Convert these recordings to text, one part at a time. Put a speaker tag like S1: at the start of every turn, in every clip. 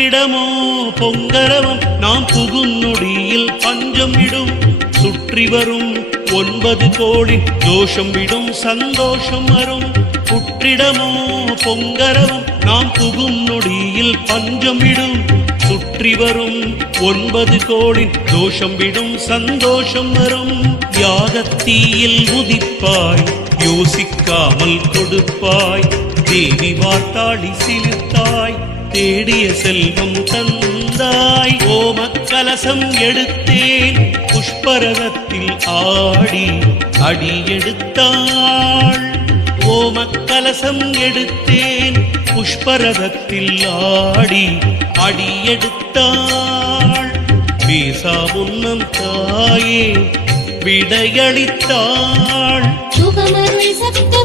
S1: சுற்றிடமோ பொங்கரவம் நாம் புகும் நொடியில் பஞ்சம் விடும் சுற்றி வரும் ஒன்பது கோடி தோஷம் விடும் சந்தோஷம் வரும். சுற்றிடமோ பொங்கரவம் நாம் புகும் நொடியில் பஞ்சம் விடும் சுற்றி வரும் ஒன்பது கோடி தோஷம் விடும் சந்தோஷம் வரும். யாகத்தீயில் உதிப்பாய் யோசிக்காமல் கொடுப்பாய். தேவி வார்த்தாடி சிலிர்த்தாய் தேடிய செல்வம் தந்தாய். ஓமக்கலசம் எடுத்தேன். புஷ்பரதத்தில் ஆடி அடி எடுத்தாள். ஓமக்கலசம் எடுத்தேன். புஷ்பரதத்தில் ஆடி அடி எடுத்தாள். பேசா முன்னம் தாயே விடையளித்தாள்.
S2: சுகமருள் சப்த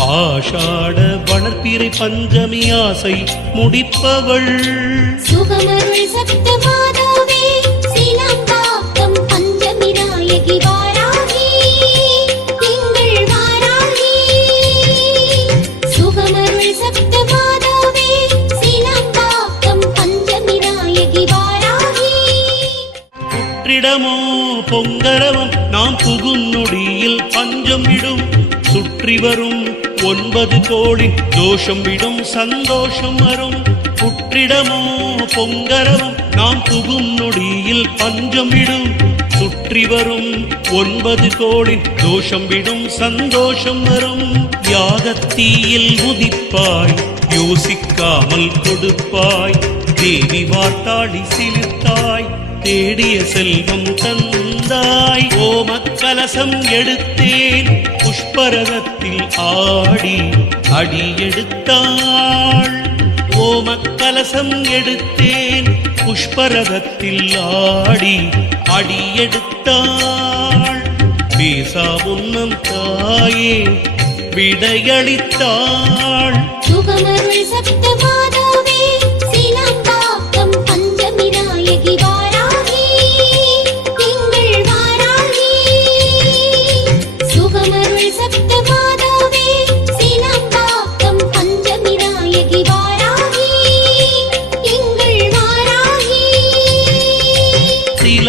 S1: ஆஷாட வளர்ப்பிறை பஞ்சமி ஆசை முடிப்பவள்.
S2: சுகமருள் சப்த மாதாவே சீனாம்பாக்கம் பஞ்சமிராயகி வாராகி திங்கள் வாராகி. சுகமருள் சப்த மாதாவே வாராகி.
S1: புற்றிடமோ பொங்கரவம் நாம் புகும் நொடியில் பஞ்சம் விடும் சுற்றி வரும் ஒன்பது கோடி தோஷம் விடும் சந்தோஷம் வரும். புற்றிடமோ பொங்கரவம் நாம் புகும் நொடியில் பஞ்சம் விடும். சுற்றி வரும் ஒன்பது கோடி தோஷம் விடும் சந்தோஷம் வரும். யாகத்தீயில் உதிப்பாய் யோசிக்காமல் கொடுப்பாய். தேவி வாட்டாளி சிலிர்த்தாய் தேடிய செல்வம் தந்தாய். ஓமக்கலசம் எடுத்தேன். புஷ்பரதத்தில் ஆடி அடி எடுத்தாள் ஓமக்கலசம் எடுத்தேன் புஷ்பரதத்தில் ஆடி அடி எடுத்தாள் பேசா உன்னம் தாயே விடையளித்தாள்.
S2: சுகமருள் சப்த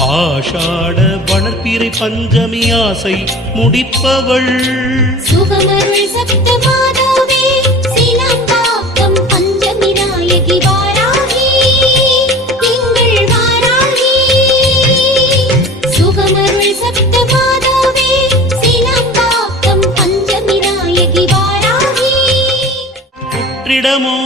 S1: ஆஷாட வளர்ப்பிறை பஞ்சமி ஆசை முடிப்பவள்.
S2: சுகமருள் சப்த மாதாவே சீனாம்பாக்கம் பஞ்சமிராயகி வாராகி திங்கள் வாராகி. சுகமருள் சப்த மாதாவே சீனாம்பாக்கம் பஞ்சமிராயகி வாராகி.
S1: புற்றிடமோ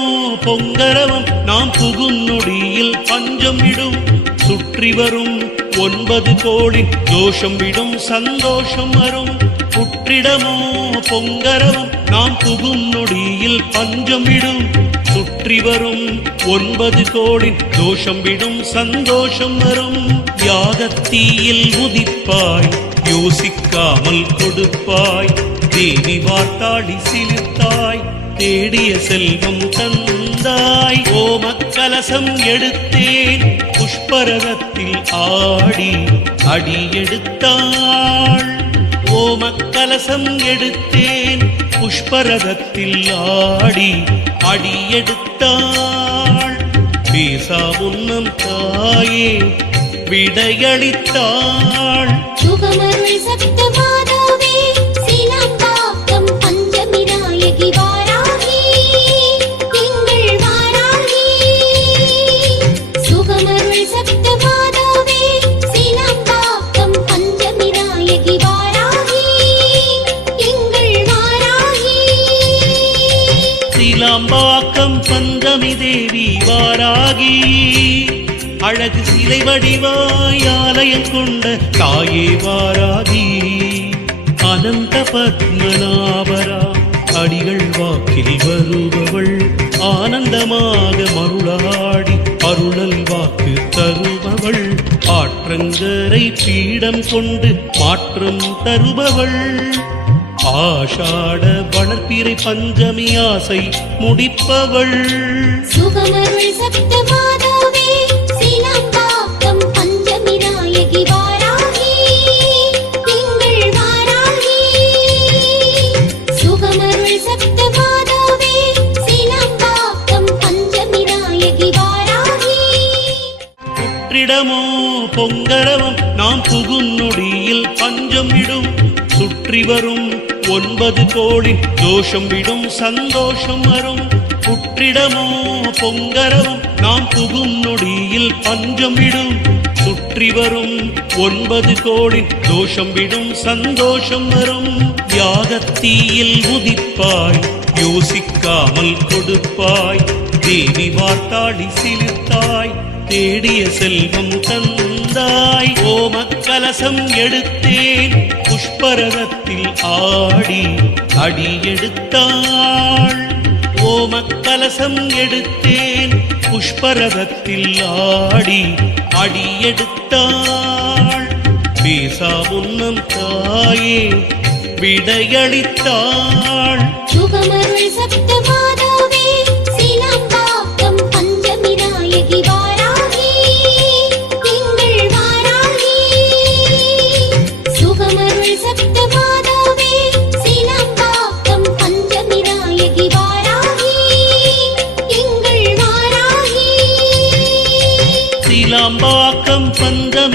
S1: பொங்கரவம் நாம் புகும் நொடியில் பஞ்சம் விடும் சுற்றி வரும் ஒன்பது கோடி தோஷம் விடும் சந்தோஷம் வரும். புற்றிடமோ பொங்கரவும் நாம் புகும் நொடியில் பஞ்சம் விடும். சுற்றி வரும் ஒன்பது கோடி தோஷம் விடும் சந்தோஷம் வரும். யாகத்தீயில் உதிப்பாய் யோசிக்காமல் கொடுப்பாய். தேவி வார்த்தாடி சிலிர்த்தாய். தேடிய செல்வம் தந்தாய் ஓமக்கலசம் எடுத்தேன். புஷ்பரதத்தில் ஆடி அடி எடுத்தாள். ஓமக்கலசம் எடுத்தேன். புஷ்பரதத்தில் ஆடி அடி எடுத்தாள். பேசா உன்னம் தாயே விடையளித்தாள்.
S2: சுகமருள்
S1: சத்தமா கொண்ட தாயே வாராதி. அனந்த பத்மநாபரா அடிகள் வாக்கில் வருபவள். ஆனந்தமாக மருளாடி அருளல் வாக்கு தருபவள். ஆற்றங்கரை பீடம் கொண்டு மாற்றம் தருபவள். ஆஷாட வளர்ப்பிறை பஞ்சமி ஆசை முடிப்பவள்.
S2: சுகமருள் சத்தமா
S1: புற்றிடமோ பொங்கரவம் நாம் புகும் நொடியில் பஞ்சம் விடும் சுற்றி வரும் ஒன்பது கோடி தோஷம் விடும் சந்தோஷம் வரும். புற்றிடமோ பொங்கரவம் நாம் புகும் நொடியில் பஞ்சம் விடும் சுற்றி வரும் ஒன்பது கோடி தோஷம் விடும் சந்தோஷம் வரும். யாகத்தீயில் உதிப்பாய் யோசிக்காமல் கொடுப்பாய். தேவி வார்த்தாடி சிலிர்த்தாய். தேடிய செல்வம் தந்தாய் ஓமக்கலசம் எடுத்தேன். புஷ்பரதத்தில் ஆடி அடி எடுத்தாள். ஓமக்கலசம் எடுத்தேன். புஷ்பரதத்தில் ஆடி அடி எடுத்தாள். பேசா முன்னம் தாயே விடையளித்தாள்.
S2: சுகமருள் சப்த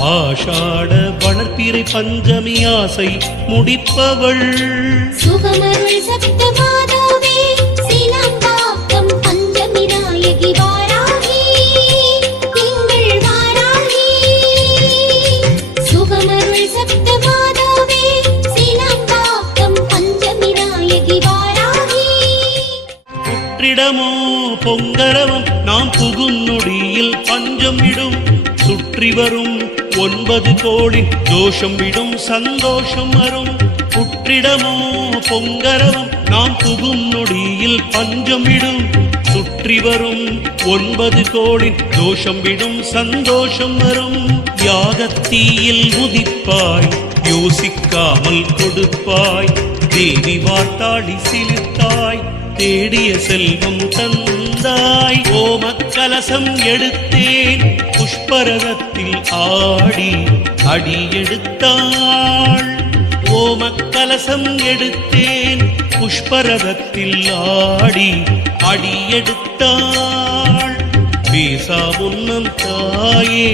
S1: ஆஷாட வளர்ப்பிறை பஞ்சமி ஆசை முடிப்பவள்.
S2: சுகமருள் சப்த மாதாவே சீனம்பாக்கம் பஞ்சமி நாயகி வாராகி எங்கள் வாராகி. சுகமருள் சப்த மாதாவே சீனம்பாக்கம் பஞ்சமி நாயகி வாராகி.
S1: புற்றிடமோ பொங்கரவம் நாம் புகும் நொடியில் பஞ்சம் விடும் சுற்றி வரும் ஒன்பது கோடி தோஷம் விடும் சந்தோஷம் வரும் புற்றிடமோ பொங்கரவும் நாம் புகும் நொடியில் பஞ்சம் விடும். சுற்றி வரும் ஒன்பது கோடி தோஷம் விடும் சந்தோஷம் வரும் யாகத்தீயில் உதிப்பாய் யோசிக்காமல் கொடுப்பாய். தேவி வார்த்தாடி சிலிர்த்தாய் தேடிய செல்வம் தந்தாய். ஓமக்கலசம் எடுத்தேன் புஷ்பரதத்தில் ஆடி அடி எடுத்தாள் ஓமக்கலசம் எடுத்தேன் புஷ்பரதத்தில் ஆடி அடி எடுத்தாள் பேசா முன்னம் தாயே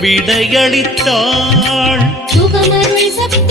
S1: விடையளித்தாள்.
S2: சுகமருள் சப்த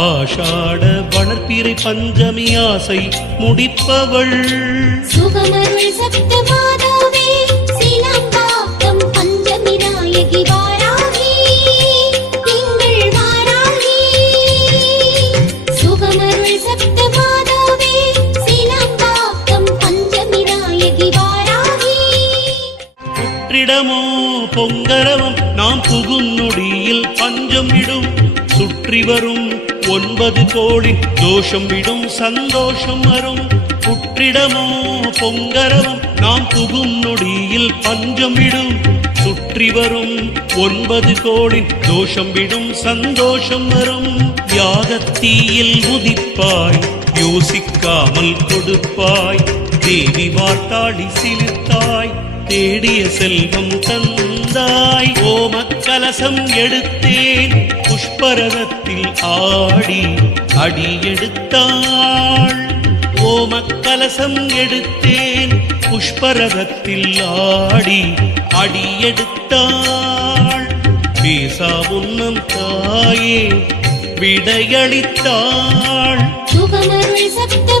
S1: ஆஷாட வளர்ப்பிறை பஞ்சமி ஆசை முடிப்பவள்.
S2: சுகமருள் சப்த மாதாவே சீலாம்பாக்கம் பஞ்சமி நாயகி வாராகி திங்கள் வாராகி. சுகமருள் சப்த மாதாவே சீலாம்பாக்கம் பஞ்சமி நாயகி வாராகி.
S1: சுற்றிடமோ பொங்கரவம் நாம் புகும் நொடியில் பஞ்சம் விடும் சுற்றி வரும் ஒன்பது கோடி தோஷம் விடும் சந்தோஷம் வரும். புற்றிடமோ பொங்கரவம் நாம் புகும் நொடியில் பஞ்சம் விடும். சுற்றி வரும் ஒன்பது கோடி தோஷம் விடும் சந்தோஷம் வரும். யாகத்தீயில் உதிப்பாய் யோசிக்காமல் கொடுப்பாய். தேவி வார்த்தாடி சிலிர்த்தாய் தேடிய செல்வம் தந்தாய். ஓமக்கலசம் எடுத்தேன் புஷ்பரதத்தில் ஆடி அடி எடுத்தாள். ஓம எடுத்தேன். புஷ்பரதத்தில் ஆடி அடி எடுத்தாள். பேசா உன்னம் தாயே விடையளித்தாள்.
S2: சுகமருள் சப்த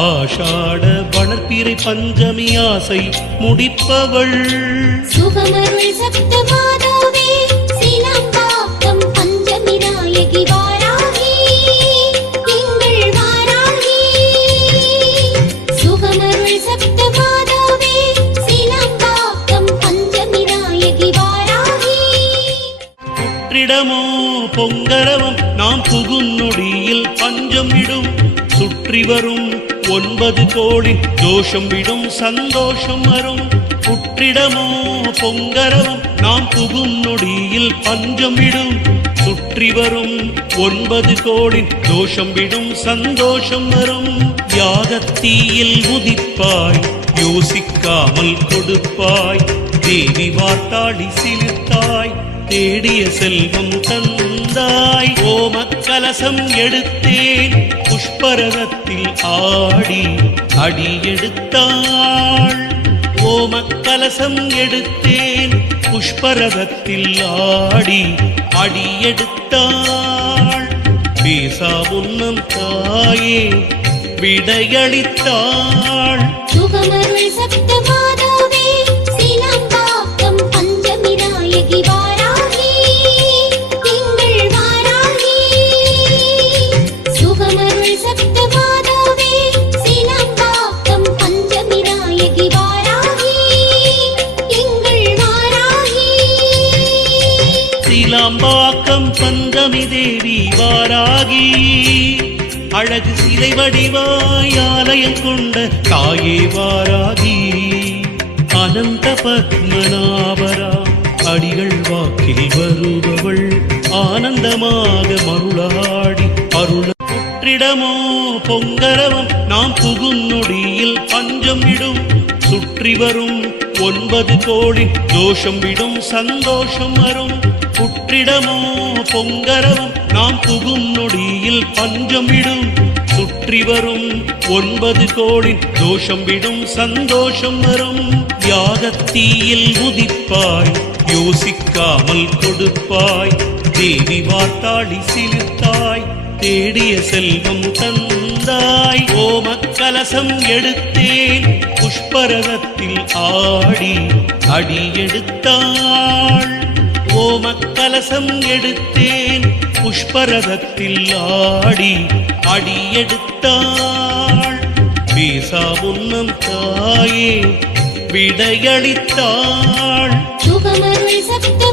S1: ஆஷாட வளர்ப்பிறை பஞ்சமி ஆசை முடிப்பவள்.
S2: சுகமருள் சப்த மாதாவே சீலாம்பாக்கம் பஞ்சமி நாயகி வாராகி திங்கள் வாராகி. சுகமருள் சப்த மாதாவே சீலாம்பாக்கம் பஞ்சமி நாயகி வாராகி
S1: சுற்றிடமோ பொங்கரவம் நாம் புகும் நொடியில் பஞ்சம் விடும் சுற்றி வரும் ஒன்பது கோடி தோஷம் விடும் சந்தோஷம் வரும். புற்றிடமோ பொங்கரவும் நாம் புகும் நொடியில் பஞ்சம் விடும். சுற்றி வரும் ஒன்பது கோடி தோஷம் விடும் சந்தோஷம் வரும். யாகத்தீயில் உதிப்பாய் யோசிக்காமல் கொடுப்பாய். தேவி வாட்டாடி சிலிர்த்தாய் தேடிய செல்வம் தந்தாய். ஓமக்கலசம் எடுத்தேன் பரதத்தில் ஆடி அடி எடுத்தாள் ஓம கலசம் எடுத்தேன். புஷ்பரதத்தில் ஆடி அடி எடுத்தாள் பேசா உன்னம் தாயே விடையளித்தாள்.
S2: சுகமருள் சப்த
S1: தேவி வாராகி. அழகு சிலை வடிவாய் ஆலயம் கொண்ட தாயே வாராகி. அனந்த பத்மநாபரா அடிகள் வாக்கில் வருபவள். ஆனந்தமாக மருளாடி அருள. சுற்றிடமோ பொங்கரவம் நாம் புகுநொடியில் பஞ்சம் விடும். சுற்றி வரும் ஒன்பது கோடி தோஷம் விடும் சந்தோஷம் வரும். புற்றிடமோ பொங்கரவம் நாம் புகும் நொடியில் பஞ்சமிடும். சுற்றி வரும் ஒன்பது கோடி தோஷம் விடும் சந்தோஷம் வரும். யாகத்தீயில் உதிப்பாய் யோசிக்காமல் கொடுப்பாய். தேவி வார்த்தாடி சிலிர்த்தாய் தேடிய செல்வம் தந்தாய். ஓம கலசம் எடுத்தேன் புஷ்பரகத்தில் ஆடி அடி எடுத்தாள். ஓமக்கலசம் எடுத்தேன். புஷ்பரதத்தில் ஆடி அடி எடுத்தாள். பேசா உன்னம் தாயே விடையளித்தாள்.
S2: சுகமருள் சப்த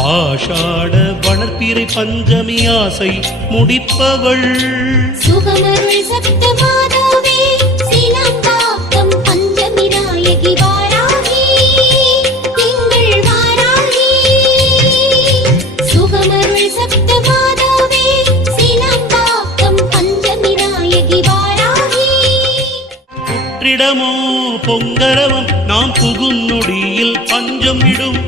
S1: ஆஷாட வளர்ப்பிறை பஞ்சமி ஆசை முடிப்பவள்.
S2: சுகமருள் சப்த மாதாவே சீலாம்பாக்கம் பஞ்சமி நாயகி வாராகி திங்கள் வாராகி. சுகமருள் சப்த மாதாவே சீலாம்பாக்கம் பஞ்சமி நாயகி வாராகி.
S1: பொங்கரவம் நாம் புகும் நொடியில் பஞ்சம் விடும்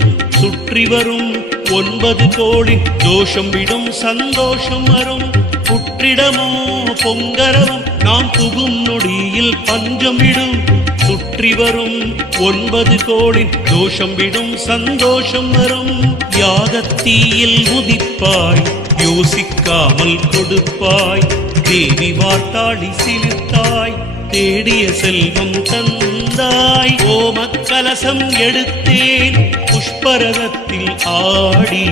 S1: சுற்றி வரும் ஒன்பது கோழி தோஷம் விடும் சந்தோஷம் வரும். புற்றிடமோ பொங்கரவம் நாம் புகும் நொடியில் பஞ்சம் விடும். சுற்றி வரும் ஒன்பது கோழி தோஷம் விடும் சந்தோஷம் வரும். யாகத்தீயில் உதிப்பாய் யோசிக்காமல் கொடுப்பாய். தேவி வாட்டாளி சிலித்தாய் தேடிய செல்வம் தந்தாய். ஓமக்கலசம் எடுத்தேன் புஷ்பரதத்தை வீட்டில் ஆடி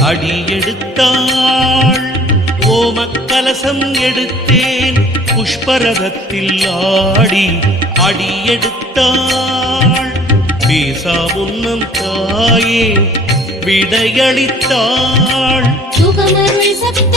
S1: அடி எடுத்தாள் ஓமக்கலசம் எடுத்தேன் புஷ்பரதத்தில் ஆடி அடி எடுத்தாள் பேசா உன்னம் தாயே விடையளித்தாள்.
S2: சுகமருள் சப்த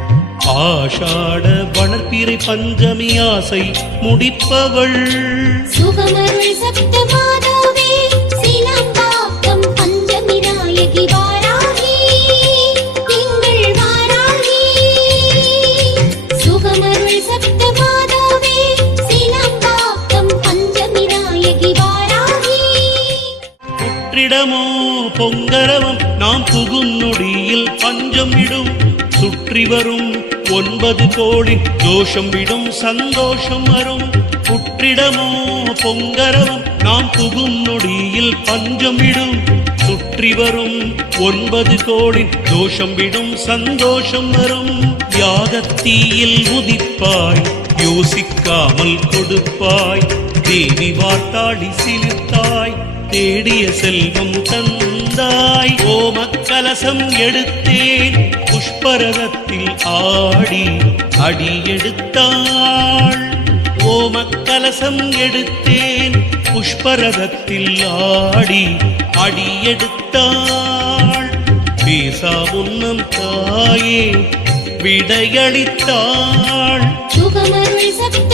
S1: ஆஷாட வளர்ப்பிறை பஞ்சமி ஆசை முடிப்பவள்.
S2: சுகமருள் சப்த மாதாவே சீலாம்பாக்கம் பஞ்சமி நாயகி வாராகி திங்கள் வாராகி. சுகமருள் சப்த மாதாவே சீலாம்பாக்கம் பஞ்சமி நாயகி வாராகி.
S1: புற்றிடமோ பொங்கரவம் நாம் புகும் நொடியில் பஞ்சம் விடும் சுற்றி வரும் ஒன்பது கோழி தோஷம் விடும் சந்தோஷம் வரும். புற்றிடமோ பொங்கரவும் நாம் புகும் நொடியில் பஞ்சம் விடும். சுற்றி வரும் ஒன்பது கோடி தோஷம் விடும் சந்தோஷம் வரும். யாகத்தீயில் உதிப்பாய் யோசிக்காமல் கொடுப்பாய். தேவி வாட்டாளி சிலித்தாய் தேடிய செல்வம் தந்தாய். ஓமக்கலசம் எடுத்தேன் புஷ்பரதத்தில் ஆடி அடி எடுத்தாள் ஓமக்கலசம் எடுத்தேன் புஷ்பரதத்தில் ஆடி அடி எடுத்தாள் பேசா உன்னம் தாயே விடையளித்தாள்.
S2: சுகமருள் சப்த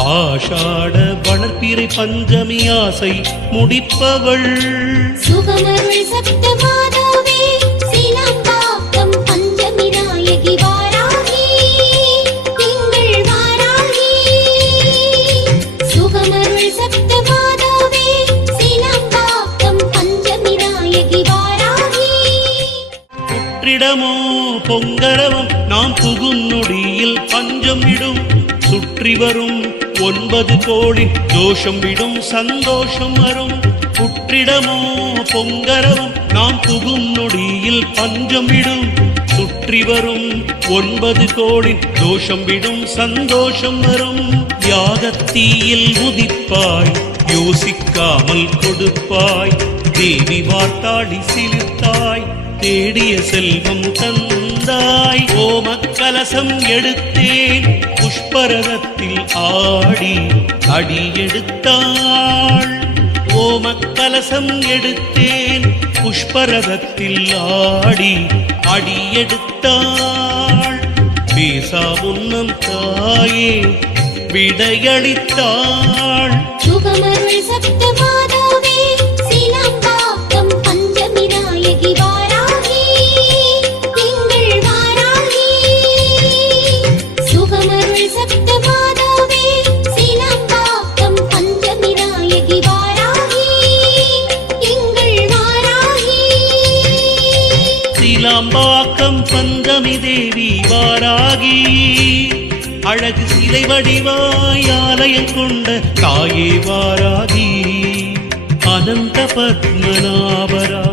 S1: ஆஷாட வளர்ப்பிறை பஞ்சமி ஆசை முடிப்பவள்.
S2: சுகமருள் சப்த மாதாவே சீலாம்பாக்கம் பஞ்சமி நாயகி வாராகி திங்கள் வாராகி. சுகமருள் சப்த மாதாவே சீலாம்பாக்கம் பஞ்சமி நாயகி வாராகி.
S1: பொங்கரவம் நாம் புகும் நொடியில் பஞ்சம் விடும் சுற்றி வரும் ஒன்பது கோழி தோஷம் விடும் சந்தோஷம் வரும் புற்றிடமோ பொங்கரவும் நாம் புகும் நொடியில் பஞ்சம் விடும் சுற்றி வரும் ஒன்பது கோடி தோஷம் விடும் சந்தோஷம் வரும் யாகத்தீயில் உதிப்பாய் யோசிக்காமல் கொடுப்பாய். தேவி வார்த்தாடி சிலிர்த்தாய் தேடிய செல்வம் தந்தாய். ஓமக்கலசம் எடுத்தேன். புஷ்பரதத்தில் ஆடி அடி எடுத்தாள் ஓமக்கலசம் எடுத்தேன் புஷ்பரதத்தில் ஆடி அடி எடுத்தாள் பேசா முன்னம் தாயே விடையளித்தாள்.
S2: சுகமருள்
S1: சப்தமா வடிவாய் ஆலயம் கொண்ட தாயே வாராகி அனந்த பத்மநாபரா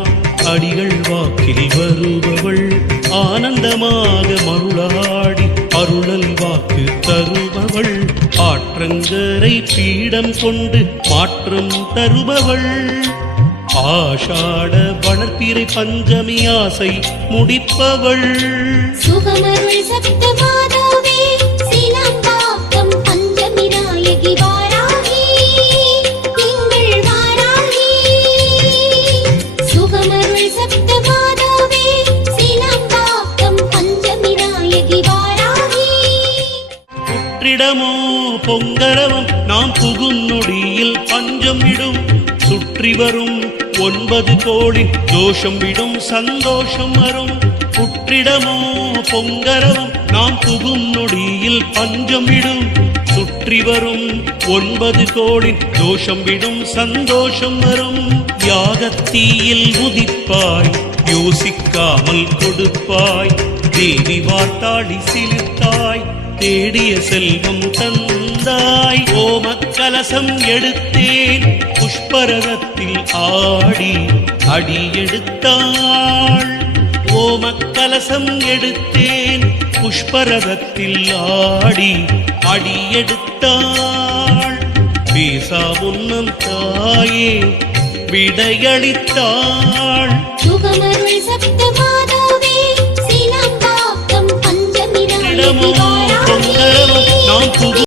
S1: அடிகள் வாக்கில் வருபவள் ஆனந்தமாக மருளாடி அருளல் வாக்கு தருபவள். ஆற்றங்கரை பீடம் கொண்டு மாற்றம் தருபவள். ஆஷாட வளர்ப்பிறை பஞ்சமி ஆசை முடிப்பவள்.
S2: சுகமருள்
S1: சப்தமா நாம் புகும் நொடியில் பஞ்சம் விடும் சுற்றி வரும் ஒன்பது கோடி தோஷம் விடும் சந்தோஷம் வரும் புற்றிடமோ பொங்கரவம் நாம் புகும் நொடியில் பஞ்சம் விடும் சுற்றி வரும் ஒன்பது கோடி தோஷம் விடும் சந்தோஷம் வரும் யாகத்தீயில் உதிப்பாய் யோசிக்காமல் கொடுப்பாய். தேவி வார்த்தாடி சிலிர்த்தாய் தேடிய செல்வம் தந்தாய் ஓமக்கலசம் எடுத்தேன். புஷ்பரதத்தில் ஆடி அடி எடுத்தாள் ஓமக்கலசம் எடுத்தேன். புஷ்பரதத்தில் ஆடி அடி எடுத்தாள் பேசா முன்னம் தாயே விடையளித்தாள்.
S2: சுகமருள் சப்த மாதாவே சீலாம்பாக்கம்
S1: நாம்